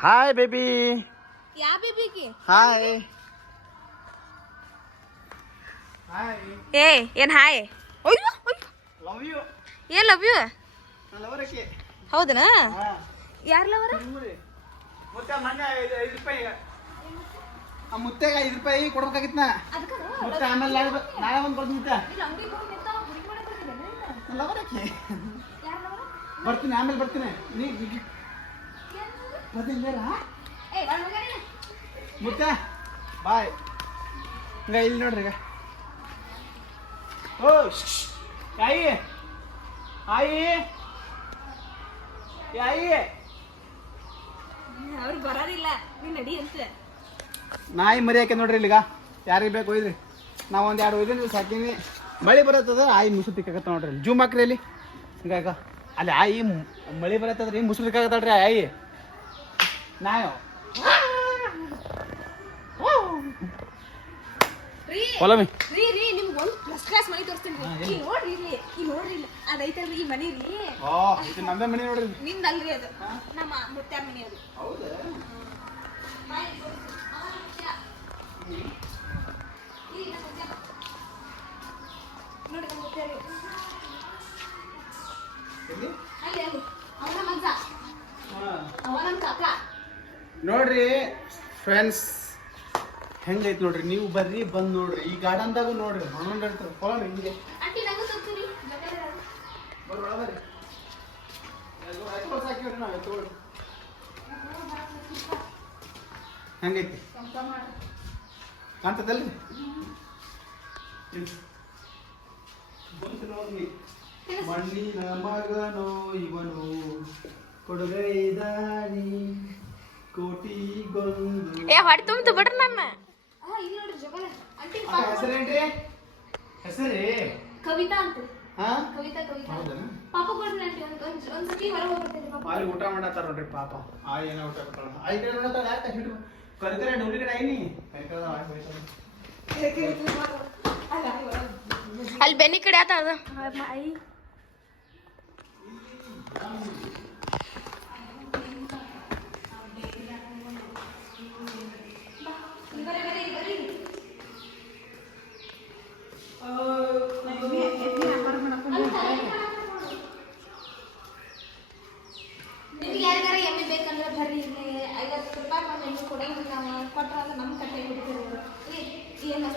hi baby क्या baby की हाय हाय A N hi O love you ये लव यू ना लवर के ಹೌದು ನಾ ಯಾರ್ ಲವರ ಮುತ್ತ ಮನ್ನೆ 5 ರೂಪಾಯಿ ಆ ಮುತ್ತೆಗೆ 5 ರೂಪಾಯಿ ಕೊಡಬೇಕಾಗಿತ್ತು ನಾ ಅದಕ್ಕೆ ಮುತ್ತ ಆಮೇಲೆ ನಾಳೆ ಬಂದು ಬಂದು ಬಿಡ್ತಾ ಇಲ್ಲ ಅಂಗಡಿ ಹೋಗಿ ನಿಂತಾ ಹುಡುಗಿ ಮಾಡ್ಕೊಂಡಿದ್ದೆ ಲವರಕ್ಕೆ ಯಾರ್ ಲವರ ಬರ್ತೀನಿ ಆಮೇಲೆ ಬರ್ತೀನಿ ನೀ ಮತ್ತೆ ಬಾಯ್ ಹಿಂಗ ಇಲ್ಲಿ ನೋಡ್ರಿ ಈಗ ಓ ಶ್ ಯಾಯ ಆಯಿ ಯಾಯ್ ಅಂತ ನಾಯಿ ಮರಿಯಕ್ಕೆ ನೋಡ್ರಿ ಇಲ್ಲಿಗ ಯಾರಿಗೆ ಬೇಕು ಒಯ್ಲಿ ನಾವೊಂದು ಎರಡು ಒಯ್ದೀನಿ ಸಾಕ್ತೀನಿ ಮಳೆ ಬರತ್ತದ ಆಯಿ ಮುಸ್ಲಿಕ್ಕಾಗತ್ತೆ ನೋಡ್ರಿ ಜೂಮ್ ಹಾಕ್ರಿ ಅಲ್ಲಿ ಹಿಂಗ ಅಲ್ಲಿ ಆಯಿ ಮಳೆ ಬರತ್ತೆ ಅದ್ರಿ ಆಯಿ ನಾಯೋ ಓಹ್ ರೀ ರೀ ನಿಮಗೆ ಒಂದು ಕ್ಲಾಸ್ ಕ್ಲಾಸ್ money ತೋರಿಸ್ತೀನಿ ಈ ರೀ ಈ ನೋಡಿಲ್ಲ ಅದೈತಲ್ರಿ ಈ money ಆ ಇದು ನಂದ money ನೋಡಿ ನಿಂದಲ್ರಿ ಅದು ನಮ್ಮ ಮುತ್ಯ money ಅದು ಹೌದಾ ನೋಡಿ ನೋಡಿ ಮುತ್ಯರಿ ನೋಡ್ರಿ ಫ್ರೆಂಡ್ಸ್ ಹೆಂಗೈತೆ ನೋಡ್ರಿ ನೀವು ಬರ್ರಿ ಬಂದ್ ನೋಡ್ರಿ ಈ ಗಾರ್ಡನ್ದಾಗು ನೋಡ್ರಿ ಹೇಳ್ತಾರೆ ಹೆಂಗೈತಿ ಇವನು ದಾರಿ ఏ హడి తుమ్ తు బడన్న అన్న ఆ ఇల్లోడి జగన అంటే పాప హెసర్ ఏంటి హెసర్ కవిత అంట ఆ కవిత కవిత పాప కొడన అంట ఒంజ్ ఒంజ్ కి వరవ పెట్టే పాప ఆలి ఊట మండ తర రండి పాప ఆయన ఊట తర ఐ కడన తా లాక హిడు కరికరే ఉండి కడ ఐని కరికరే ఆయన పోయిస్తా ఏకే ఇట్లా అలా అల్ బెనికడ తా ఆ ఐ